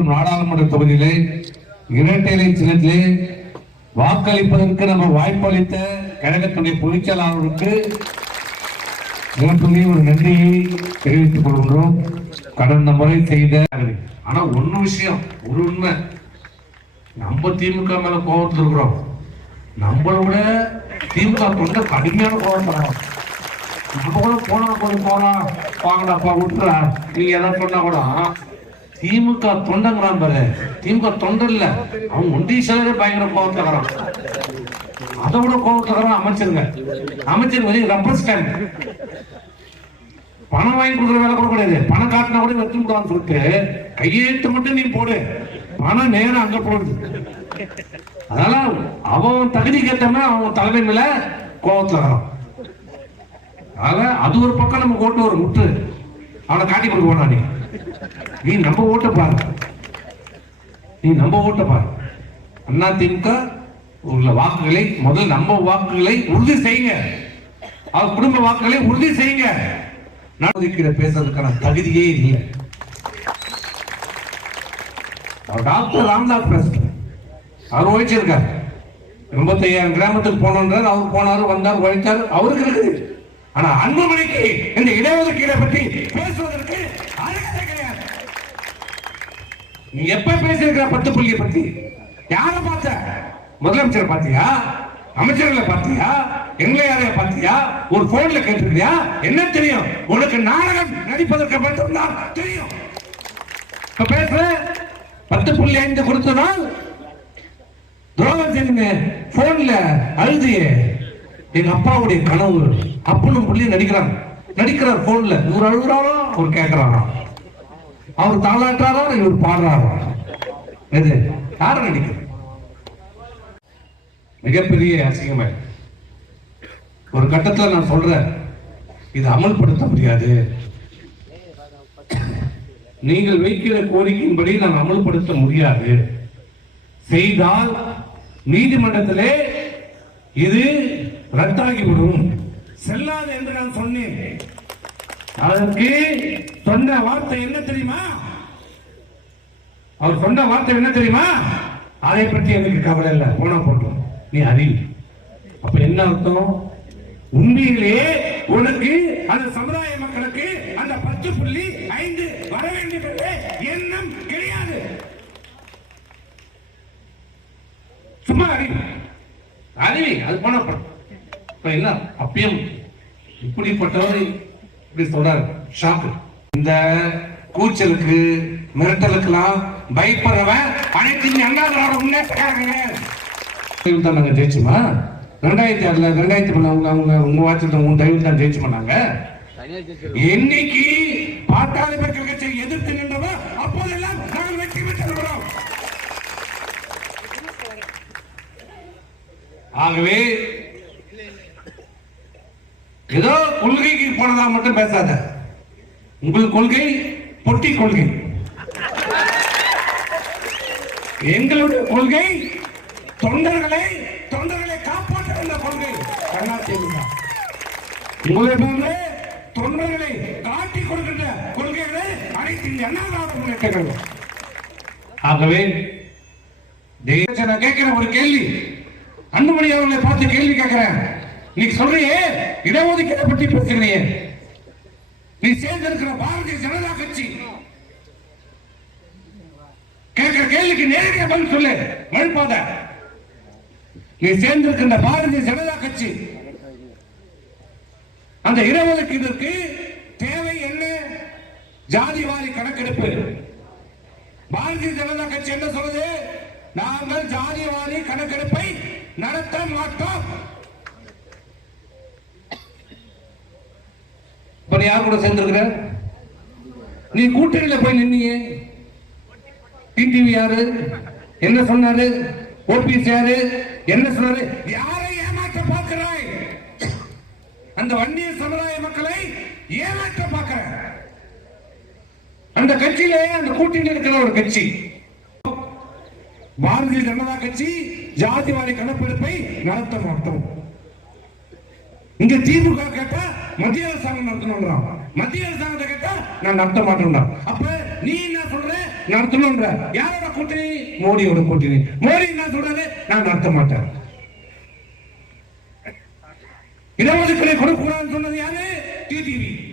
காஞ்சிபுரம் நாடாளுமன்ற தொகுதியிலே இரட்டைலை சின்னத்திலே வாக்களிப்பதற்கு நம்ம வாய்ப்பளித்த கழகத்துடைய பொதுச்செயலாளருக்கு மிகப்பெரிய ஒரு நன்றியை தெரிவித்துக் கொள்கின்றோம். கடந்த முறை செய்த ஆனா ஒன்னு விஷயம், ஒரு உண்மை, நம்ம திமுக மேல கோபத்தில் இருக்கிறோம். நம்மளை விட திமுக கொண்ட கடுமையான கோபப்படுறோம். நம்ம கூட போனா வாங்கடாப்பா விட்டுறா நீங்க ஏதாவது சொன்னா கூட திமுக தொண்டங்கிறான் பாரு. திமுக தொண்டர் இல்ல, அவன் ஒன்றிய செயலரே பயங்கர கோபத்துக்கிறான். அதை விட கோபத்துக்கிறான் அமைச்சருங்க ரப்பர் ஸ்டாண்ட். பணம் வாங்கி கொடுக்குற வேலை கூட கிடையாது. பணம் காட்டினா கூட வச்சு விடுவான்னு சொல்லிட்டு கையெழுத்து மட்டும் நீ போடு, பணம் நேரம் அங்க போடுது. அதனால அவன் தகுதி கேட்டமே அவன் தலைமை மேல கோபத்துல வரான். அதனால அது ஒரு பக்கம் நம்ம ஓட்டு ஒரு முட்டு அவனை காட்டி கொடுக்க போனா நீ நம்ம ஓட்ட பாரு, அண்ணா திமுக உள்ள வாக்குகளை முதல் நம்ம வாக்குகளை உறுதி செய்யுங்க, அவர் குடும்ப வாக்குகளை உறுதி செய்யுங்க. நான் பேசுறதுக்கான தகுதியே இல்லை. டாக்டர் ராம்நாத் பேசுறேன், அவர் உழைச்சிருக்காரு. 85,000 கிராமத்துக்கு போனோன்றார், அவர் போனாரு வந்தார் உழைச்சாரு, அவருக்கு இருக்குது. ஆனா அன்புமணிக்கு இந்த இடஒதுக்கீடை பற்றி பேசுவதற்கு அருகதை கிடையாது. நீ எப்ப பேசியிருக்கிற 10 புள்ளியை பத்தி யார பார்த்த? முதலமைச்சரை பார்த்தியா? அமைச்சர்களை பார்த்தியா? எங்களை யாரைய பார்த்தியா? ஒரு போன்ல கேட்டிருக்கியா? என்ன தெரியும் உனக்கு? நாடகம் நடிப்பதற்கு மட்டும்தான் தெரியும். இப்ப பேசுற 10.5 கொடுத்தனால் துரோகம் செய்யுங்க. போன்ல அழுதியே எங்க அப்பாவுடைய கனவு அப்பனும் புள்ளி நடிக்கிறார் போன்ல. இவர் அழுகுறாரோ அவர் கேட்கிறாரோ, அவர் தாளாட்டுறாரோ இவர் பாடுறாரோ, எது யார நடிக்கிறார்? மிகப்பெரிய அசிங்கமா ஒரு கட்டத்தில் நான் சொல்றேன், இது அமல்படுத்த முடியாது. நீங்கள் வைக்கிற கோரிக்கையின்படி நான் அமல்படுத்த முடியாது. செய்தால் நீதிமன்றத்திலே இது ரத்தாகிவிடும், செல்லாது என்று நான் சொன்னேன். அதற்கு சொன்ன வார்த்தை என்ன தெரியுமா? அவர் சொன்ன வார்த்தை என்ன தெரியுமா? அதை பற்றி எனக்கு கவலை இல்லை, போனா போட்டோம், நீ அறிவு. அப்ப என்ன அர்த்தம்? உண்மையிலேயே உனக்கு அந்த சமுதாய மக்களுக்கு அந்த 10.5 வர வேண்டும் என்ற எண்ணம் கிடையாது. சும்மா அறிவி அது போன என்ன அப்பயும் இப்படிப்பட்டவர் இப்படி சொல்றாரு. ஷாக்கு. இந்த கூச்சலுக்கு மிரட்டலுக்கெல்லாம் பயப்படுறவன் அனைத்து அண்ணா திராவிட முன்னேற்ற தான் நாங்க ஜெயிச்சுமா? 2006 2010 உங்க வாட்சில் உங்க தயவு தான் ஜெயிச்சு பண்ணாங்க. என்னைக்கு பாட்டாளி மக்கள் கட்சியை எதிர்த்து நின்றதோ அப்போதெல்லாம் நாங்கள் வெற்றி பெற்றிருக்கிறோம். ஆகவே ஏதோ கொள்கைக்கு போனதா மட்டும் பேசாத. உங்கள் கொள்கை பொட்டி கொள்கை, எங்களுடைய கொள்கை தொண்டர்களை காப்பாற்ற வேண்டிய கொள்கை. உங்களை போன்ற தொண்டர்களை காட்டி கொடுக்கின்ற கொள்கைகளை அனைத்து அண்ணா திராவிட முன்னேற்ற கழகம். ஆகவே நான் கேட்கிற ஒரு கேள்வி, அன்புமணி அவர்களை பார்த்து கேள்வி கேட்கிறேன். நீ சொல்றியே இடஒதுக்கீட்டை பற்றி பேசுகிறீங்க, நீ சேர்ந்திருக்கிற பாரதிய ஜனதா கட்சி கேட்கிற கேள்விக்கு நேரடியாக பதில் சொல்லு, மறுப்பாத. நீ சேர்ந்திருக்கின்ற பாரதிய ஜனதா கட்சி அந்த இடஒதுக்கீட்டிற்கு தேவை என்ன? ஜாதிவாரி கணக்கெடுப்பு. பாரதிய ஜனதா கட்சி என்ன சொல்றது? நாங்கள் ஜாதிவாரி கணக்கெடுப்பை நடத்த மாட்டோம். யார் கூட சேர்ந்திருக்கிற? நீ கூட்டணியில போய் நின்னியே. டிடிவி யாரு? என்ன சொன்னாரு? ஓபிஎஸ் யாரு? என்ன சொன்னாரு? யாரை ஏமாற்ற பார்க்கிறாய்? அந்த வன்னிய சமுதாய மக்களை ஏமாற்ற பார்க்கிற அந்த கட்சியிலே, அந்த கூட்டணியில் இருக்கிற ஒரு கட்சி பாரதிய ஜனதா கட்சி ஜாதிவாரி கணக்கெடுப்பை நடத்த மாட்டோம். இங்க திமுக கேட்டா மத்திய அரசாங்கம் நடத்தணும்ன்றான். மத்திய அரசாங்கத்தை கேட்டா நான் நடத்த மாட்டேன்டா. அப்ப நீ என்ன சொல்ற? நடத்தணும்ன்ற. யாரோட கூட்டணி? மோடியோட கூட்டணி. மோடி என்ன சொல்றாரு? நான் நடத்த மாட்டேன். இடஒதுக்கீடு கொடுக்க கூடாதுன்னு சொன்னது யாரு? டிடிவி.